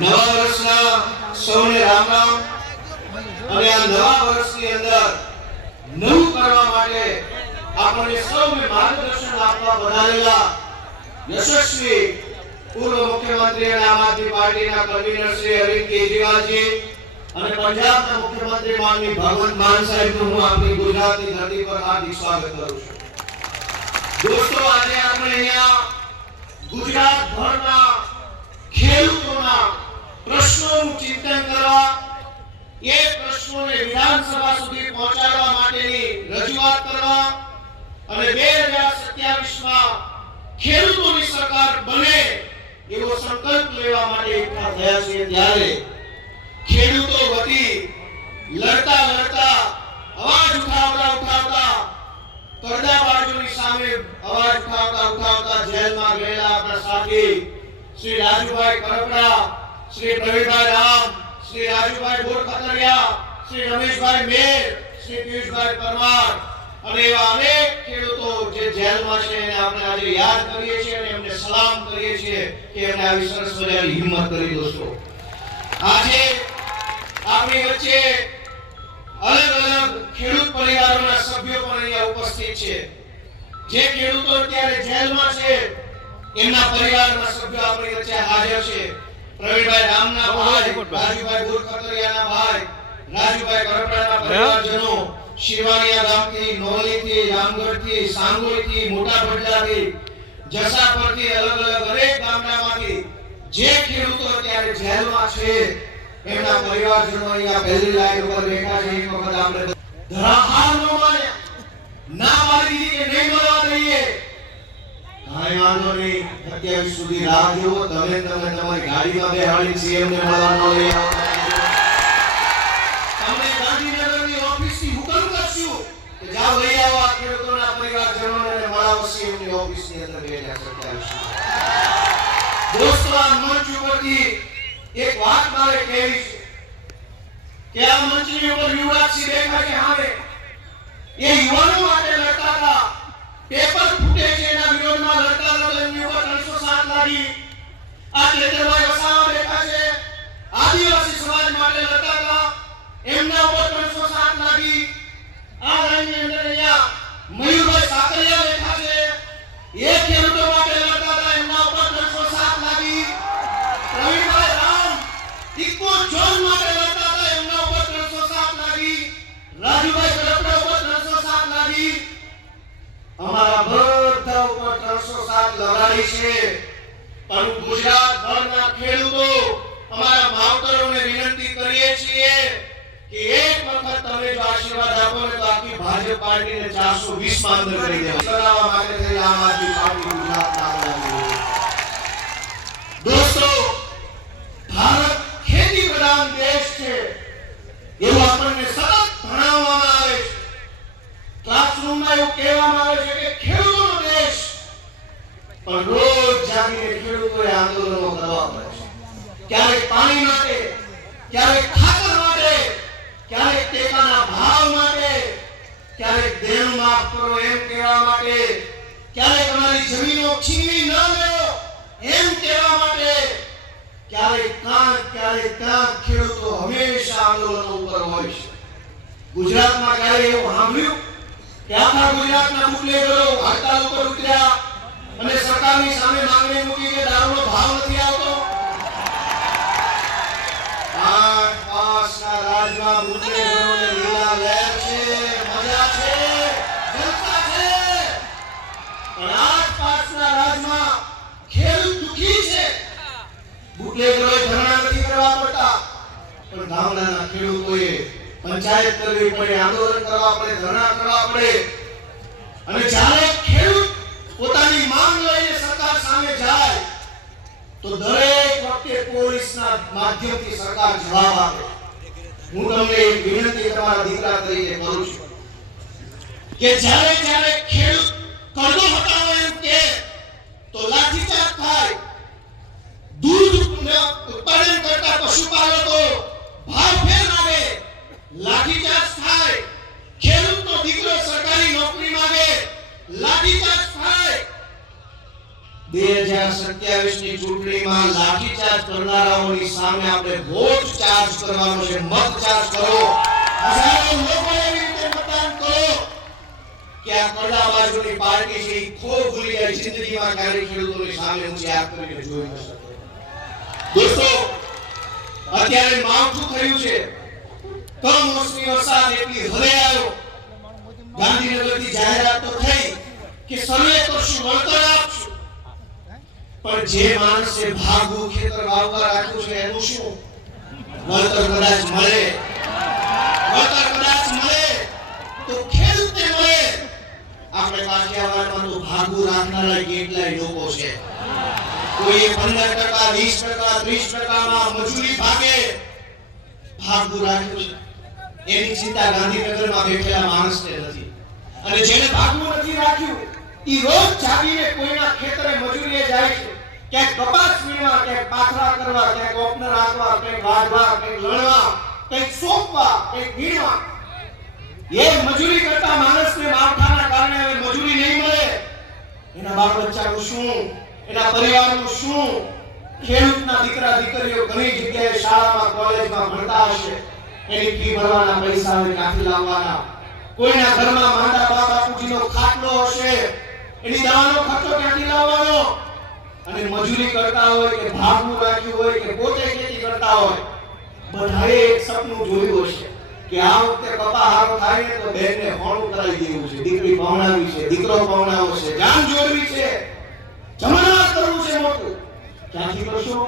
નવા વર્ષના સૌને રામ રામ. અને આ નવા વર્ષની અંદર નવું કરવા માટે આપણને સૌને માર્ગદર્શન આપવા બનાવેલા યશસ્વી પૂર્વ મુખ્યમંત્રી અને આમ આદમી પાર્ટીના કન્વીનર શ્રી અરવિંદ કેજરીવાલજી અને પંજાબના મુખ્યમંત્રી માનનીય ભગવંત માન સાહેબનું હું આપણી ગુજરાતની ધરતી પર હાર્દિક સ્વાગત કરું છું. દોસ્તો, આજે આપણે અહીંયા ગુજરાતભરના ખેડૂતોના પ્રશ્નોનું ચિંતન કરવા, એ પ્રશ્નોને વિધાનસભા સુધી પહોંચાડવા માટેની રજૂઆત કરવા અને 2027માં ખેડૂતોની સરકાર બને એવો સંકલ્પ લેવા માટે એકઠા થયા છીએ. ત્યારે ખેડૂતો વતી લડતા અવાજ ઉઠાવતા પડદાબાજોની સામે અવાજ ઉઠાવતા જેલમાં ગયેલા આપણા સાથી શ્રી રાજુભાઈ કરપડા, શ્રી પ્રવીણભાઈ રામ, શ્રી રાજુભાઈ બોરખતરિયા, શ્રી રમેશભાઈ મેર, શ્રી પિયુષભાઈ પરમાર અને એવા અનેક ખેડૂતો જે જેલમાં છે એને આપણે આજે યાદ કરીએ છીએ અને એમને સલામ કરીએ છીએ કે એમને આવી સરસ મજાની હિંમત કરી. દોસ્તો, આજે આપણી વચ્ચે અલગ ખેડૂત પરિવારોના સભ્યો પણ અહીંયા ઉપસ્થિત છે. જે ખેડૂતો અત્યારે જેલમાં છે એમના પરિવારના સભ્યો આપણી વચ્ચે હાજર છે. પ્રવીણભાઈ રામના ભાઈ, રાજુભાઈ બોરખતરિયાના ભાઈ, રાજુભાઈ કરપડાના પરિવારજનો, શિવાનિયા ગામથી, નોલીથી, રામગઢથી, સાંગોળથી, મોટા ભડલાથી, જસાપરથી, અલગ અનેક ગામડામાંથી જે ખેડૂતો અત્યારે જેલમાં છે એમના પરિવારજનો અહીંયા પહેલી લાઈન ઉપર બેઠા છે. એક વખત આપણે ધરાહાર નો માન્યા, ના મારી દીધી કે નહીં મળવા દઈએ, કાંઈ વાંધો નહીં, 27 સુધી રાહ જોવો. તમે તમારી ગાડીમાં બેહાડી સીએમ ને મળવા ન લઈ આવો. તમને ગાંધીનગરની ઓફિસથી હુકમ કરશું કે જાઓ લઈ આવો આ ખેડૂતોના પરિવારજનોને અને મળાવો સીએમની ઓફિસની અંદર બેઠા 27. દોસ્તો, આ મંચ ઉપરથી એક વાત મારે કહેવી છે કે આ મંચની ઉપર યુવરાજસિંહ બેઠા છે. હારે એ યુવાનો માટે લડતા હતા, પેપર ફૂટે છે એના વિરોધમાં લડતા હતા, એમની ઉપર 307 લાગી. આ ચેતરભાઈ વસાવા બેઠા છે, આદિવાસી સમાજ માટે લડતા હતા, એમના ઉપર 307 લાગી. આ લાઈનની અંદર અહીંયા મયુરભાઈ સાકરિયા બેઠા છે, એ ખેડૂતો માટે લડતા હતા, એમના ઉપર 307 લાગી. પ્રવીણભાઈ રામ ઇકો ઝોન માટે લડતા હતા, એમના ઉપર 307 લાગી. રાજુભાઈ કરપડા ઉપર 307 લાગી. અમારા બધા ઉપર 307 લગાડી છે. પણ ગુજરાતભરના ખેડૂતો, અમારા માવતરોને વિનંતી કરીએ છીએ કે એક વખત તમે જો આશીર્વાદ આપો ને તો આખી ભાજપ પાર્ટીને 420 માં અંદર કરી દેવા કરાવવા માટે થઈ આમ આદમી પાર્ટી ગુજરાતના આગળ. દોસ્તો, ભારત ખેતી પ્રધાન દેશ છે એવું આપણને સતત ભણાવવામાં આવે છે. ક્લાસરૂમમાં એવું કહેવામાં આવે છે કે ખેડૂતોનો દેશ, પણ રોજ જાગીને ખેડૂતોએ આંદોલનો કરવા પડે છે. ક્યારેક પાણી માટે, ક્યારેક ખાતર માટે, ક્યારેક ટેકાના ભાવ માટે, ક્યારેક દેણ માફ કરો એમ કહેવા માટે, ક્યારેક અમારી જમીનો છીનવી ન લો એમ કહેવા માટે, ક્યારેક કાંક ખેડૂતો હંમેશા આંદોલનો ઉપર હોય છે. ગુજરાતમાં ક્યારે એવું સાંભળ્યું કે આખા ગુજરાતના બુટલેગરો હડતાલ ઉપર ઉતર્યા અને સરકારની સામે માંગણી મૂકી કે દારૂનો ભાવ નથી આવતો? આસપાસના રાજમાં બુટલેગરોને લીલા લહેર છે, મજા છે, જલસા છે. પણ આસપાસના રાજમાં ખેડૂત દુખી છે. બુટલેગરોએ ધરણા નથી કરવા પડતા, પણ ગામડાના ખેડૂતોએ પંચાયત કરવી પડે, આંદોલન કરવા પડે, ધરણા કરવા પડે. અને જ્યારે ખેડૂત પોતાની માંગ લઈને સરકાર સામે જાય તો દરેક વખતે પોલીસના માધ્યમથી સરકાર જવાબ આપે. હું તમને એક વિનંતી તમારા દીકરા તરીકે કરું છું કે જ્યારે ખેડૂત કરડો હટાવો એમ કે તો લાઠીચાર્જ થાય. દૂધ ઉત્પાદન કરતા પશુપાલકો ભાવ ફેર માંગે, લાઠીચાર્જ થાય. ખેડૂતનો દીકરો સરકારી નોકરી માંગે, લાઠીચાર્જ થાય. 2027 ની ચૂંટણીમાં લાઠીચાર્જ કરનારાઓની સામે આપણે વોટ ચાર્જ કરવાનો છે, મત ચાર્જ કરો. હજારો લોકો એવી રીતે મતદાન કરો કે આ કડા બાજુની પાર્ટી છે એ ખો ભૂલી જાય, જિંદગીમાં ક્યારેય ખેડૂતોની સામે ઊંચી આંખ કરીને જોઈ ન શકે. દોસ્તો, અત્યારે માવઠું થયું છે, કમોસમી વરસાદ એટલી હવે આવ્યો, ગાંધીનગરથી જાહેરાત તો થઈ કે સર્વે કરશું, વળતર આપશું, પણ જે માણસે ભાગવું ખેતર વાવવા રાખ્યું છે એનું શું? વળતર કદાચ મળે, તો ખેડૂતને મળે. આપણે કાઠિયાવાડમાં તો ભાગવું રાખનારા કેટલાય લોકો છે. કોઈ 15%, 20%, 30% મજૂરી ભાગવું રાખ્યું છે. એની ચિંતા ગાંધીનગરમાં બેઠેલા માણસને નથી. અને જેને ભાગવું નથી રાખ્યું ઈ રોજ જાગીને કોઈના ખેતરે મજૂરીએ જાય છે, ક્યાંક કપાસ વીણવા, ક્યાંક પાથરા કરવા, ક્યાંક ઓપનર રાખવા, ક્યાંક વાઢવા, ક્યાંક લણવા, ક્યાંક સોંપવા, ક્યાંક વીણવા. એ મજૂરી કરતા માણસને માવઠાના કારણે હવે મજૂરી નહીં મળે. એના બાળ બચ્ચાનું શું? એના પરિવારનું શું? ખેડૂતના દીકરા દીકરીઓ ઘણી જગ્યાએ શાળામાં, કોલેજમાં ભણતા હશે, એની ફી ભરવાના પૈસા હવે ક્યાંથી લાવવાના? કોઈના ઘરમાં માંદા બા બાપુજીનો ખાટલો હશે, એની દવાનો ખર્ચો ક્યાંથી લાવવાનો? અને મજૂરી કરતા હોય કે ભાગવું રાખ્યું હોય કે પોતે ખેતી કરતા હોય, બધાએ એક સપનું જોયું હશે કે આ વખતે કપા હારો થાય ને તો બેનને હોણું કરાવી દેવું છે, દીકરી પૌણાવી છે, દીકરો પૌણાવો છે, જાન જોડવી છે, જમાનત કરવું છે મોટું. ક્યાંથી કરશો?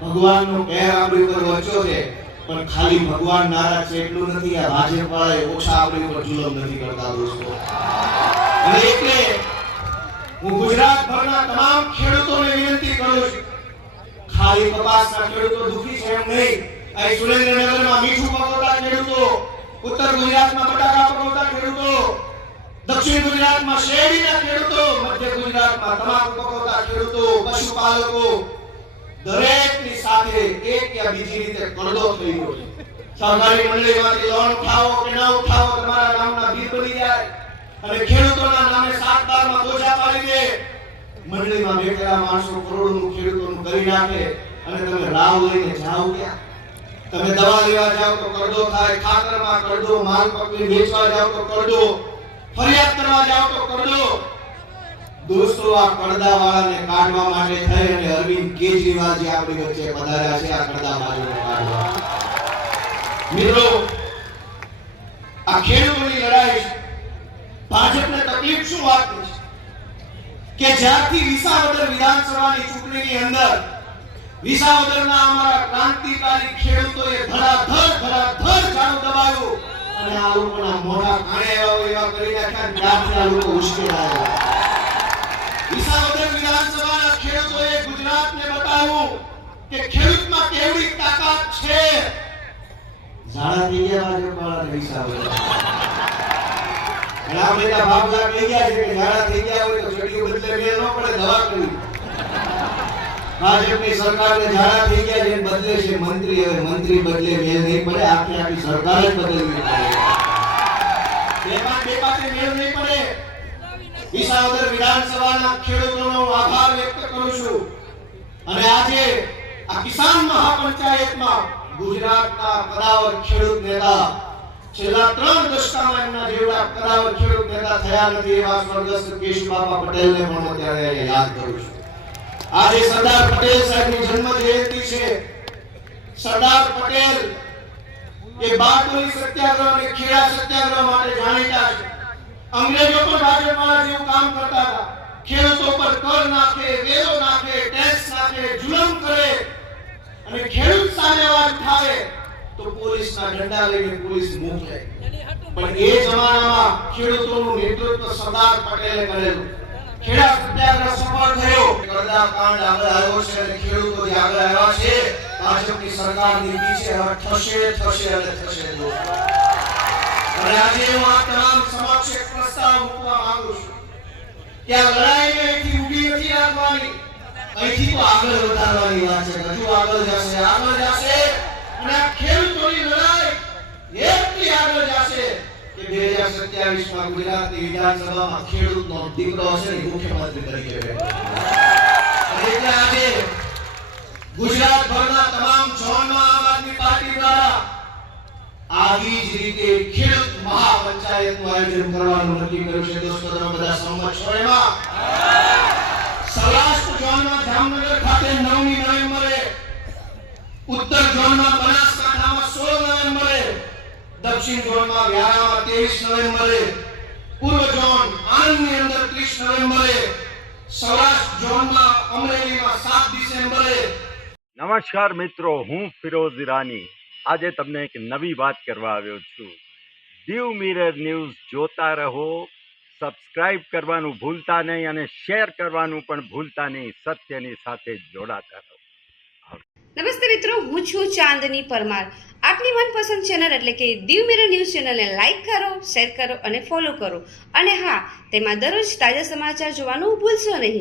ભગવાનનો કહેર આપણી ઉપર વચ્ચો છે, પણ ખાલી ભગવાન નારાજ છે એટલું નથી, આ ભાજપ વાળા ઓછા આપણી ઉપર જુલમ નથી કરતા દોસ્તો. અને એટલે હું ગુજરાતભરના તમામ ખેડૂતોને વિનંતી કરું છું, ખાલી કપાસના ખેડૂતો દુખી છે એમ નહીં. અહીં સુરેન્દ્રનગરમાં મીઠું પકવતા ખેડૂતો, ઉત્તર ગુજરાતમાં બટાકા પકવતા ખેડૂતો, દક્ષિણ ગુજરાતમાં શેરડીના ખેડૂતો, મધ્ય ગુજરાતમાં તમાકુ પકવતા ખેડૂતો, પશુપાલકો, દરેકની સાથે એક યા બીજી રીતે કરડો થઈ ગયો છે. સહકારી મંડળીમાંથી લોન ઉઠાવો કે ન ઉઠાવો, તમારા નામના બિલ બની જાય અને ખેડૂતોના નામે 7/12માં બોજા પાડી દે. મંડળીમાં બેઠેલા માણસો કરોડોનું ખેડૂતોનું કરી નાખે અને તમે રાવ લઈને જાઓ ક્યાં? તમે દવા લેવા જાઓ તો કરડો થાય, ખાતરમાં કરડો, માલ પકડી વેચવા જાઓ તો કરડો, ફરિયાદ કરવા જાઓ તો કરડો. દોસ્તો, આ કરડા વાળાને કાઢવા માટે થઈ અને અરવિંદ કેજરીવાલ જે આપણી વચ્ચે પધાર્યા છે આ કરડા બાજુને કાઢવા. મિત્રો, આ ખેડૂતોની લડાઈ, ભાજપને તકલીફ શું વાતની છે કે જ્યારથી વિસાવદર વિધાનસભાની ચૂંટણીની અંદર વિસાવદરના અમારા ક્રાંતિકારી ખેડૂતોએ ધડાધડ ઝાડુ દબાવ્યું અને આ લોકોના મોઢા કાણે એવા કરી નાખ્યા, ત્યારથી આ લોકો ઉશ્કેરાયા. વિસાવદર વિધાનસભાના ખેડૂતોએ ગુજરાતને બતાવ્યું કે ખેડૂતમાં કેવડી તાકાત છે. ઝાડા થઈ ગયા ભાજપવાળાને વિસાવદર. ઘણા બધા ભાગલા કહી ગયા છે કે ઝાડા થઈ ગયા હોય તો ચડીઓ બદલે મેળ ન પડે, દવા કરી. ભાજપની સરકારને ઝાડા થઈ ગયા છે બદલે છે મંત્રી, હવે મંત્રી બદલે મેળ નહીં પડે, આખી સરકાર જ બદલવી પડે. બે પાસે મેળ નહીં પડે. વિસાવદર વિધાનસભાના ખેડૂતોનો આભાર વ્યક્ત કરું છું. અને આજે આ કિસાન મહાપંચાયતમાં ગુજરાતના કદાવર ખેડૂત નેતા, છેલ્લા 3 દશકામાં એમના જેવડા કદાવર ખેડૂત નેતા થયા નથી એવા સ્વર્ગસ્થ કેશુબાપા પટેલને પણ અત્યારે યાદ કરું છું. આજે સરદાર પટેલ સાહેબની જન્મ જયંતિ છે. સરદાર પટેલ એ બારડોલી સત્યાગ્રહ અને ખેડા સત્યાગ્રહ માટે જાણીતા છે. અંગ્રેજો પણ ભાજપવાળા જેવું કામ કરતા હતા. ખેડૂતો પર કર નાખે, વેરો નાખે, ટેક્સ નાખે, જુલમ કરે અને ખેડૂત સામે અવાજ ઉઠાવે તો પોલીસના ડંડા લઈને પોલીસ મોકલે. પણ એ જમાનામાં ખેડૂતોનું નેતૃત્વ સરદાર પટેલે કરેલું. ખેડા સત્યાગ્રહ સફળ થયો. કરડા કાંડ આગળ આવ્યો છે અને ખેડૂતો જે આગળ આવ્યા છે ભાજપની સરકારની પીછે હવે થશે અને થશે. અને આજે હું આ તમામ સમક્ષ એક પ્રસ્તાવ મૂકવા માંગુ છું કે આ લડાઈને અહીંથી ઊભી નથી રાખવાની, અહીંથી તો આગળ વધારવાની વાત છે. હજુ આગળ જશે અને આ ખેડૂતોની લડાઈ એટલી આગળ જશે કે 2027માં ગુજરાતની વિધાનસભામાં ખેડૂતનો દીકરો હશે ને મુખ્યમંત્રી તરીકે બેઠો. એટલે આજે ગુજરાતભરના તમામ ઝોનમાં આમ આદમી પાર્ટી દ્વારા આવી જ રીતે ખેડૂત મહાપંચાયતનું આયોજન કરવાનું નક્કી કર્યું છે. દોસ્તો તમે બધા સંમત છો એમાં? સૌરાષ્ટ્ર ઝોનમાં જામનગર ખાતે 9મી નવેમ્બરે, ઉત્તર ઝોનમાં બનાસકાંઠામાં 16 નવેમ્બરે, દક્ષિણ ઝોનમાં વ્યારામાં 23 નવેમ્બરે, પૂર્વ ઝોન આણંદની અંદર 30 નવેમ્બરે, સૌરાષ્ટ્ર ઝોનમાં અમરેલીમાં 7 ડિસેમ્બરે. નમસ્કાર મિત્રો, હું ફિરોઝ ઈરાની આજે તમને એક નવી વાત કરવા આવ્યો છું. દીવ મિરર ન્યૂઝ જોતા રહો, સબસ્ક્રાઇબ કરવાનું ભૂલતા નહીં અને શેર કરવાનું પણ ભૂલતા નહીં. સત્યની સાથે જોડાતા રહો. નમસ્તે મિત્રો, હું છું ચાંદની પરમાર. આપની મનપસંદ ચેનલ એટલે કે દીવ મિરર ન્યૂઝ ચેનલને લાઈક કરો, શેર કરો અને ફોલો કરો. અને હા, તેમાં દરરોજ તાજા સમાચાર જોવાનું ભૂલશો નહીં.